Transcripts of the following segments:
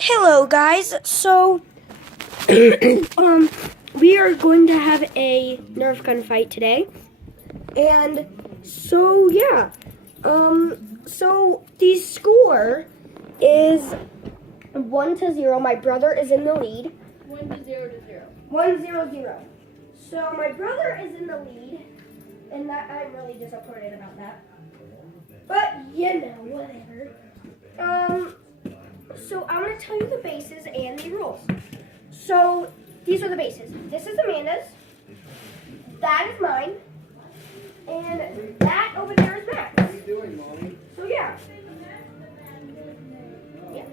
Hello, guys. So, we are going to have a Nerf gun fight today, and so yeah, so the score is 1-0. My brother is in the lead. 1-0. 1-0-0. So my brother is in the lead, and that I'm really disappointed about that. But you know, whatever. So I'm going to tell you the bases and the rules. So these are the bases. This is Amanda's. That is mine. And that over there is Max's. So yeah. Yeah.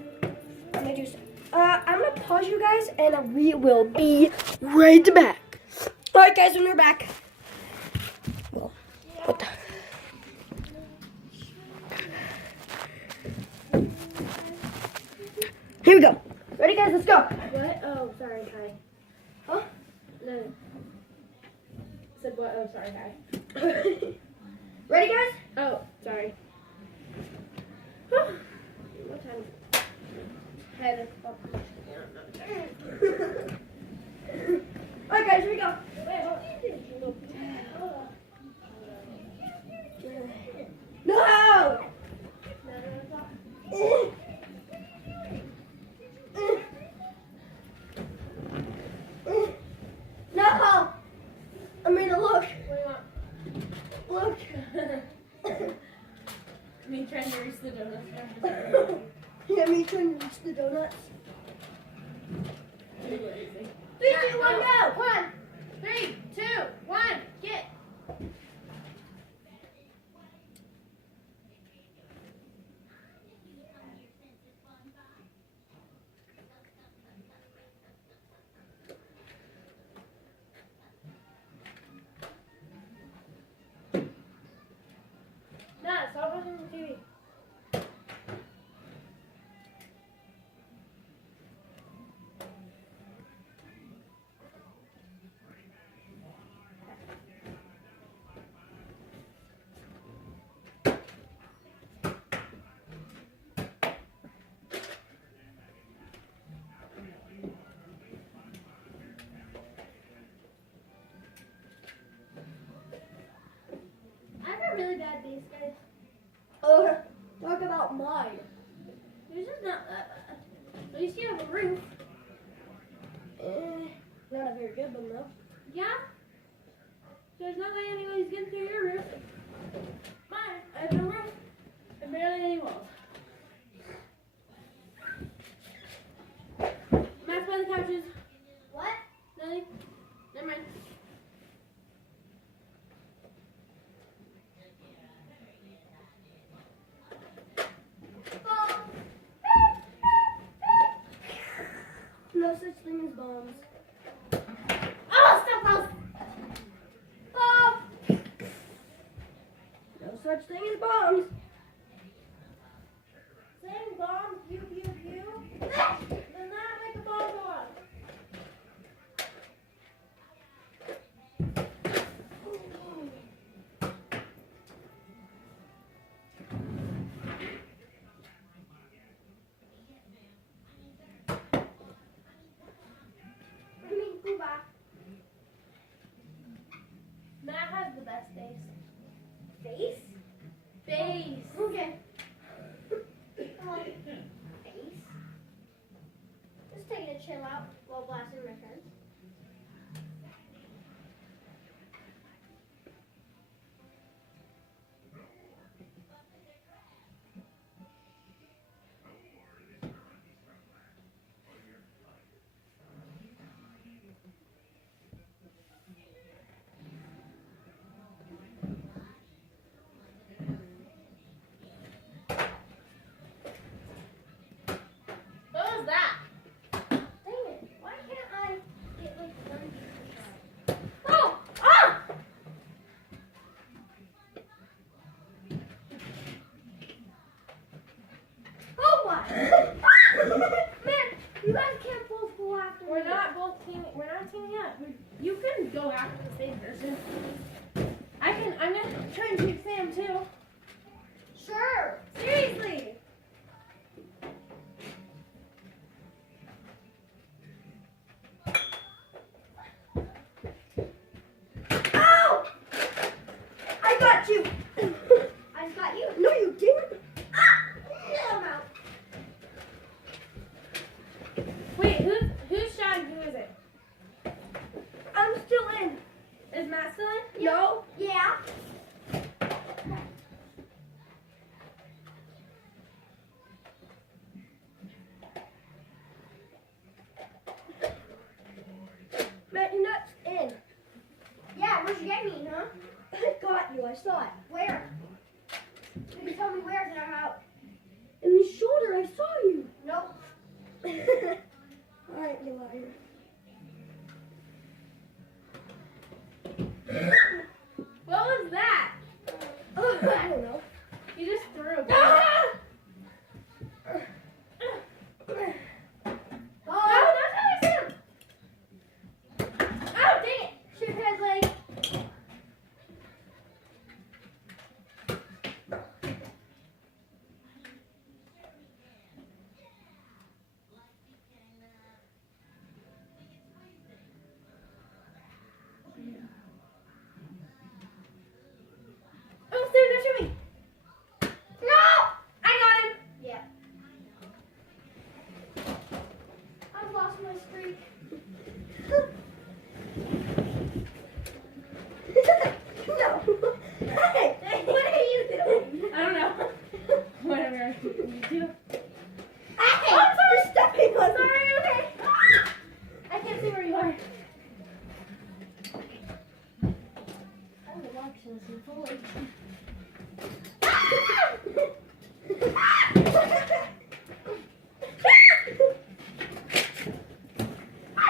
I'm going to do so. I'm going to pause you guys and we will be right back. Alright guys, when we're back. Well, what the... Here we go. Ready, guys? Let's go. What? Oh, sorry, hi. Huh? No. Said what? Oh, sorry, hi. Ready, guys? Oh, sorry. What time? Had Alright, guys, here we go. Wait, hold on. No! No! Amanda, look. Look. Me trying to reach the donuts. Yeah, me trying to reach the donuts. 3, 2, 1, go! 1, 3, 2, 1, get. Nah, stop watching the TV. I have a really bad base, guys. Talk about mine. Yours is not that bad. At least you have a roof. Not a very good one, though. Yeah? There's no way anybody's getting through your roof. Mine, I have no roof. And barely any walls. Matt's by the couches. What? Nothing. Never mind. No such thing as bombs. Oh, stop close. Bomb! No such thing as bombs. Saying bomb, pew, pew, pew, does not make a bomb go off. Matt has the best base. Face? Base. Okay. Face? Just taking a chill out while blasting my friends. What was that? Dang it. Why can't I saw it. Where? You tell me where, then I'm out. In the shoulder, I saw you. Nope. Alright, you liar. What was that? Oh, I don't know. You just threw a Ah! No, that's not him. Oh, dang it. Shoot his leg. Oh, Sam, don't shoot me. No! I got him. Yeah. I've lost my streak. No. Hey, what are you doing? I don't know. Whatever you do. Hey, you're stepping on me. Sorry, okay. I can't see where you are. I'm the Marxist and fully.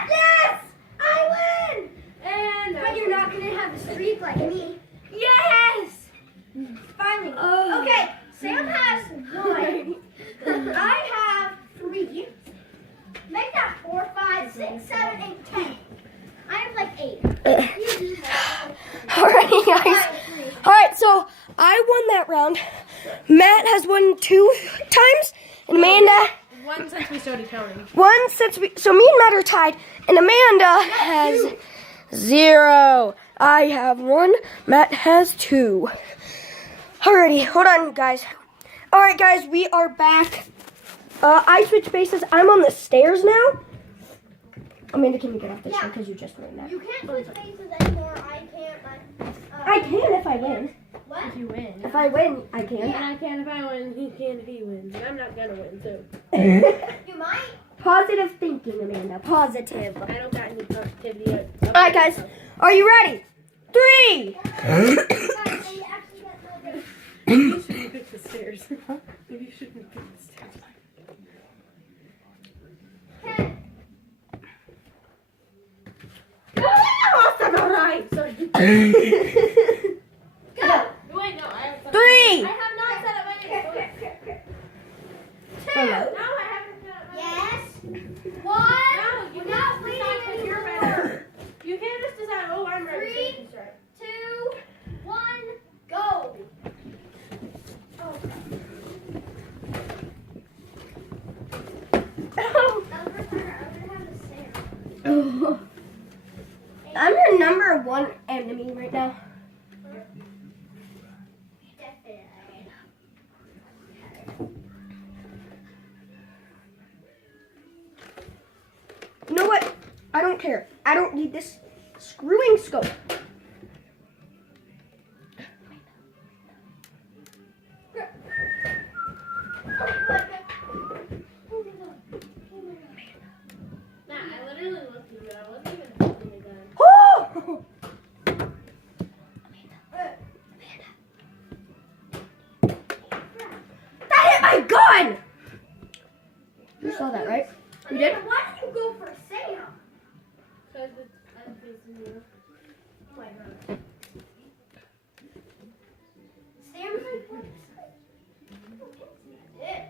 Yes! I win! And But you're not gonna have a streak like me. yes! Finally. Oh. Okay, Sam has 1. I have 3. Make that 4, 5, 6, 7, 8, 10. I have like 8. Alrighty, guys. Alright, so I won that round. Matt has won 2 times, and Amanda One since we started counting. won since so me and Matt are tied, and Amanda has 0. I have 1. Matt has 2. Alrighty, hold on, guys. Alright, guys, we are back. I switched bases. I'm on the stairs now. Amanda, can you get off the chair because you just won that? You can't switch faces anymore. I can't. I can if I win. What? If you win. If I win, I can. And I can if I win, he can if he wins. And I'm not gonna win, so. You might. Positive thinking, Amanda. Positive. I don't got any positivity. Alright, guys. Are you ready? 3. Maybe you shouldn't pick the stairs. Maybe you shouldn't pick the stairs. Alright, sorry. Go. Wait, no, I have 3. I have not set up my name. 2. No, I haven't set up my name. Yes. 1. No, you We're not can't waiting decide 'cause you're anymore. ready. You can't just decide, oh, I'm ready. 3, 2, 1, go. Oh. I'm your number 1 enemy right now. You know what? I don't care. I don't need this screwing scope. Nah, I literally looked at you. I wasn't even holding a gun. Oh! That hit my gun! You saw that, right? You did? Why did you go for Sam? Because I'm facing you. Oh my god. Sam's like, what? Yeah.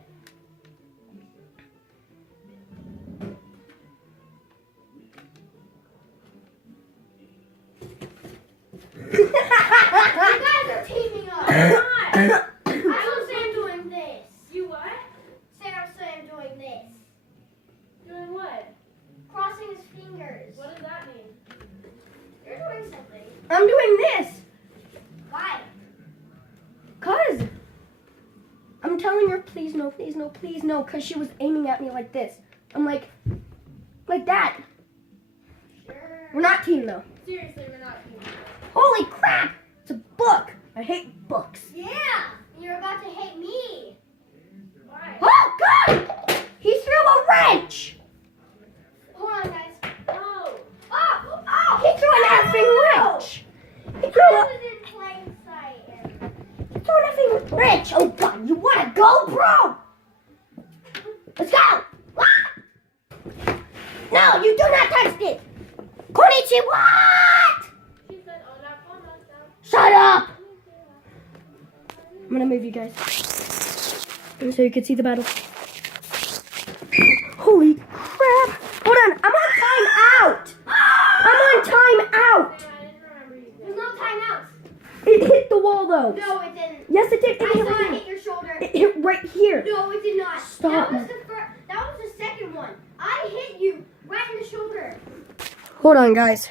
You guys are teaming up. I'm not. I saw Sam doing this. You what? Sam doing this. Doing what? Crossing his fingers. What does that mean? You're doing something. I'm doing this. Why? Cause I'm telling her, please no, please no, please no, cause she was aiming at me like this. I'm like that. Sure. We're not team though. Seriously, we're not teaming. Holy crap! It's a book. I hate books. Yeah. You're about to hate me. Why? Oh God! He threw a wrench. Hold on, guys. No. Oh! He threw an effing wrench. He threw I a. was in plain sight. GoPro. Let's go. No, you do not touch it. Konnichiwa. She said, "Oh, that phone knocked out." Shut up. I'm gonna move you guys so you can see the battle. Holy crap. Hold on, I'm on timeout. I'm on timeout. I didn't remember you. There's no timeouts. It hit the wall though. No, it didn't. Yes, it did. It I hit saw right it here. hit your shoulder. It hit right here. No, it did not. Stop. That was the second one. I hit you right in the shoulder. Hold on, guys.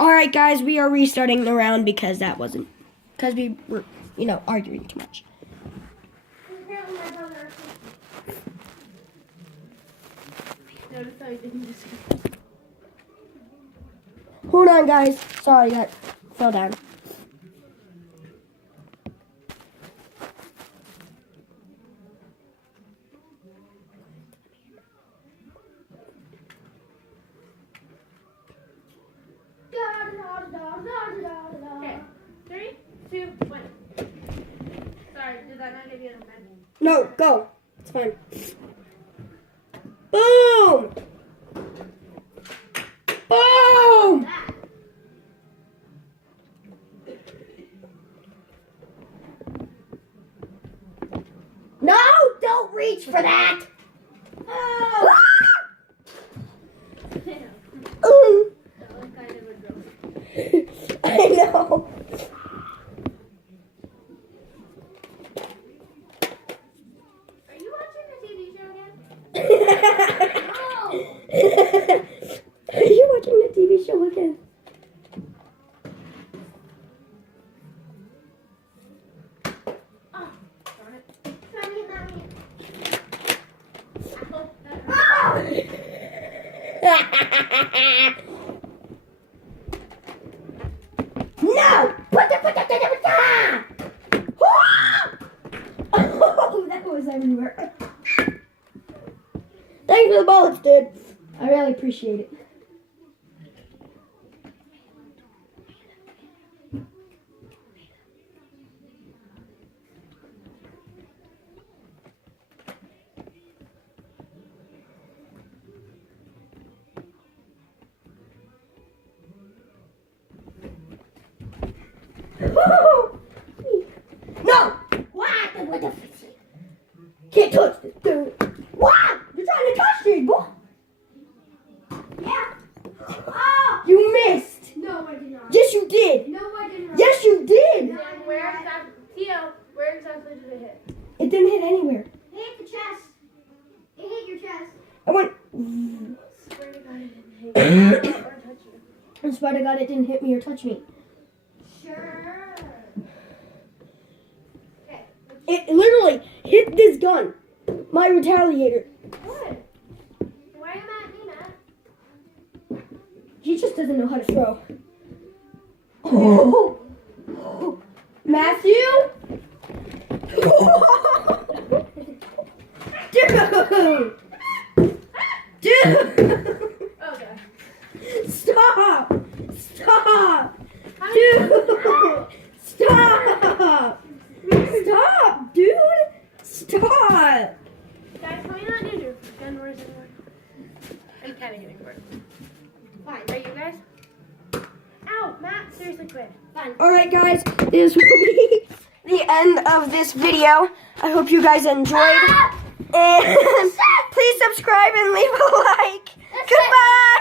Alright, guys, we are restarting the round because we were, arguing too much. Apparently my brother. Notice how you didn't just. Hold on, guys. Sorry, that fell down. Okay. 3, 2, 1. Sorry, did that not give you enough time? No, go. It's fine. Boom! Boom! No, don't reach for that. Oh. That was kind of a joke. I know. Are you watching the TV show again? Are you watching the TV show again? Oh, darn it. No! Oh, that was everywhere. Thanks for the bullets, dude. I really appreciate it. No! What the fuck? Can't touch this, dude. Wow! You're trying to touch me, boy. Yeah. Oh! You missed. No, I did not. Yes, you did. No, I did not. Yes, you did. And where exactly, Tio, where exactly did it hit? It didn't hit anywhere. It hit the chest. It hit your chest. I went. Swear to God, it didn't hit you or touch you. I swear to God, it didn't hit me or touch me. Sure. Okay. It literally hit this gun. My retaliator. What? Why are you mad at me, Matt? He just doesn't know how to throw. Oh. Matthew? Dude! Dude! Oh, God. Stop! Stop! How Dude! did you- Stop! Stop, dude! Stop! Guys, can we not do Nerf gun wars anymore? I'm kind of getting bored. Fine. Are you guys? Ow, Matt, seriously quit. Fine. Alright guys, this will be the end of this video. I hope you guys enjoyed. And please subscribe and leave a like. Goodbye!